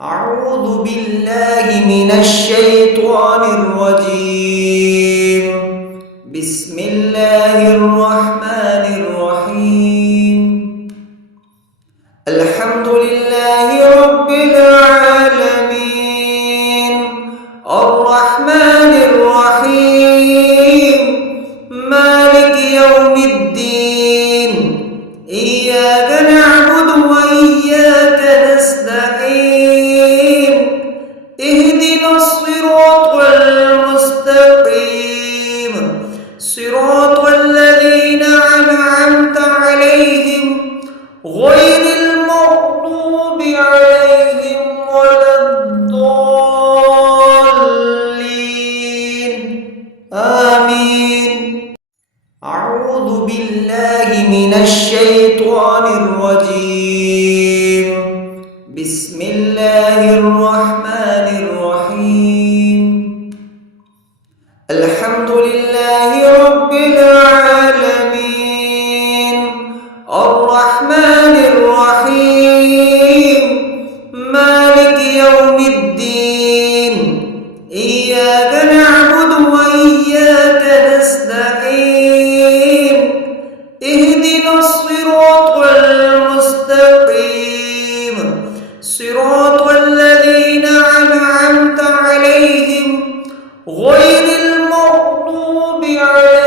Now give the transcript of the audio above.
أعوذ بالله من الشيطان الرجيم. بسم الله الرحمن الرحيم. الحمد لله رب العالمين، الرحمن الرحيم، مالك يوم الدين، إياك نعبد وإياك نستعين، اهدنا الصراط المستقيم، صراط الذين أنعمت عليهم غير المغضوب عليهم ولا الضالين، آمين. أعوذ بالله من الشيطان الرجيم. بسم الله الرحمن الرحيم. الحمد لله رب العالمين، الرحمن الرحيم، مالك يوم الدين، إياك نعبد وإياك نستعين، اهدنا الصراط المستقيم، صراط الذين أنعمت عليهم غير المغضوب عليهم